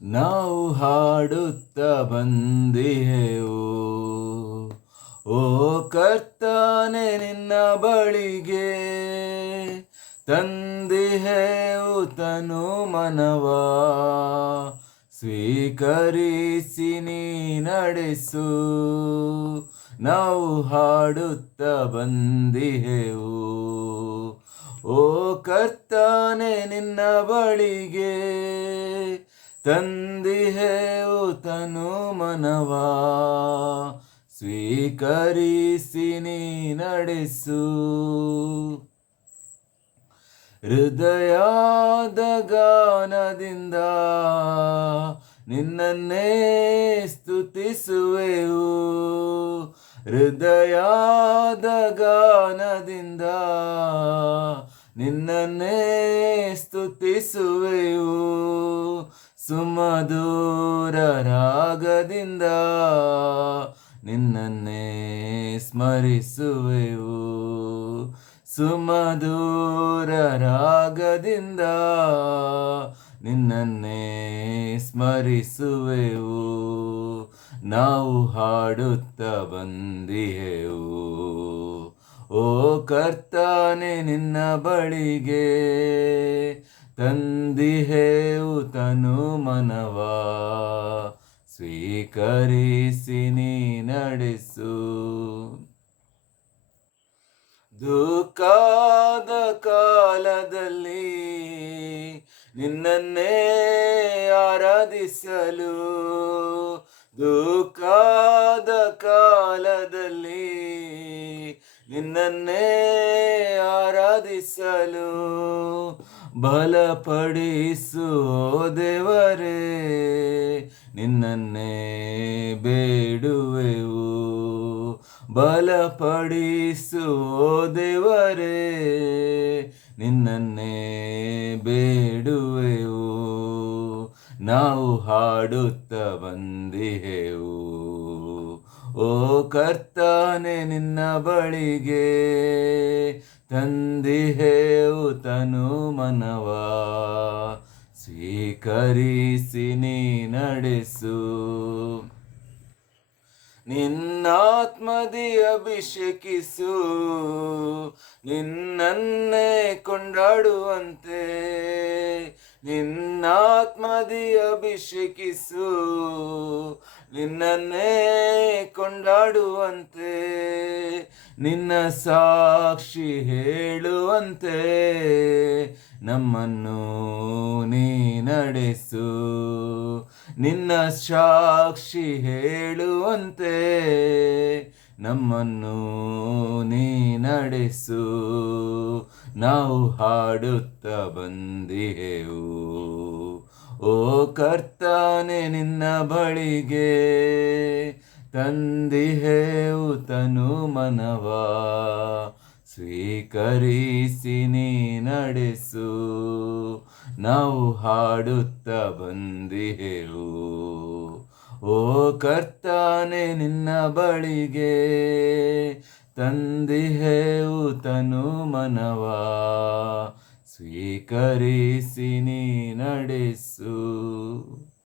ನಾವು ಹಾಡುತ್ತ ಬಂದಿಹೆವು. ಓ ಕರ್ತನೆ ನಿನ್ನ ಬಳಿಗೆ ತಂದಿಹೆವು ತನು ಮನವ, ಸ್ವೀಕರಿಸಿ ನೀ ನಡೆಸು. ನಾವು ಹಾಡುತ್ತ ಬಂದಿಹೆವು. ಓ ಕರ್ತನೆ ನಿನ್ನ ಬಳಿಗೆ ತಂದಿಹೆವು ತನು ಮನವ, ಸ್ವೀಕರಿಸಿ ನೀ ನಡೆಸು. ಹೃದಯದ ಗಾನದಿಂದ ನಿನ್ನನ್ನೇ ಸ್ತುತಿಸುವೆವು. ಹೃದಯದ ಗಾನದಿಂದ ನಿನ್ನನ್ನೇ ಸ್ತುತಿಸುವೆವು. ಸುಮಧುರ ರಾಗದಿಂದ ನಿನ್ನನ್ನೇ ಸ್ಮರಿಸುವೆವು. ಸುಮಧುರ ರಾಗದಿಂದ ನಿನ್ನನ್ನೇ ಸ್ಮರಿಸುವೆವು. ನಾವು ಹಾಡುತ್ತ ಬಂದಿಹೆವು. ಓ ಕರ್ತನೆ ನಿನ್ನ ಬಳಿಗೆ ತಂದಿಹೆವು ತನು ಮನವ, ಸ್ವೀಕರಿಸಿ ನೀ ನಡೆಸು. ದುಃಖದ ಕಾಲದಲ್ಲಿ ನಿನ್ನನ್ನೇ ಆರಾಧಿಸಲು, ದುಃಖದ ಕಾಲದಲ್ಲಿ ನಿನ್ನನ್ನೇ ಆರಾಧಿಸಲು ಬಲಪಡಿಸು ದೇವರೇ, ನಿನ್ನನ್ನೇ ಬೇಡುವೆವು. ಬಲಪಡಿಸು ದೇವರೇ, ನಿನ್ನನ್ನೇ ಬೇಡುವೆವು. ನಾವು ಹಾಡುತ್ತ ಬಂದಿಹೆವು. ಓ ಕರ್ತನೆ ನಿನ್ನ ಬಳಿಗೆ ತಂದಿಹೆವು ತನು ಮನವ, ಸ್ವೀಕರಿಸಿ ನೀ ನಡೆಸು. ನಿನ್ನಾತ್ಮದಿ ಅಭಿಷೇಕಿಸು, ನಿನ್ನನ್ನೇ ಕೊಂಡಾಡುವಂತೆ. ನಿನ್ನಾತ್ಮದಿ ಅಭಿಷೇಕಿಸು, ನಿನ್ನನ್ನೇ ಕೊಂಡಾಡುವಂತೆ. ನಿನ್ನ ಸಾಕ್ಷಿ ಹೇಳುವಂತೆ ನಮ್ಮನ್ನು ನೀ ನಡೆಸು. ನಿನ್ನ ಸಾಕ್ಷಿ ಹೇಳುವಂತೆ ನಮ್ಮನ್ನು ನೀ ನಡೆಸು. ನಾವು ಹಾಡುತ್ತ ಬಂದಿಹೆವು. ಓ ಕರ್ತನೆ ನಿನ್ನ ಬಳಿಗೆ ತಂದಿಹೆವು ತನು ಮನವ, ಸ್ವೀಕರಿಸಿ ನೀ ನಡೆಸು. ನಾವು ಹಾಡುತ್ತ ಬಂದಿಹೆವು. ಓ ಕರ್ತನೆ ನಿನ್ನ ಬಳಿಗೆ ತಂದಿಹೆವು ತನು ಮನವ, ಸ್ವೀಕರಿಸಿ ನೀ ನಡೆಸು.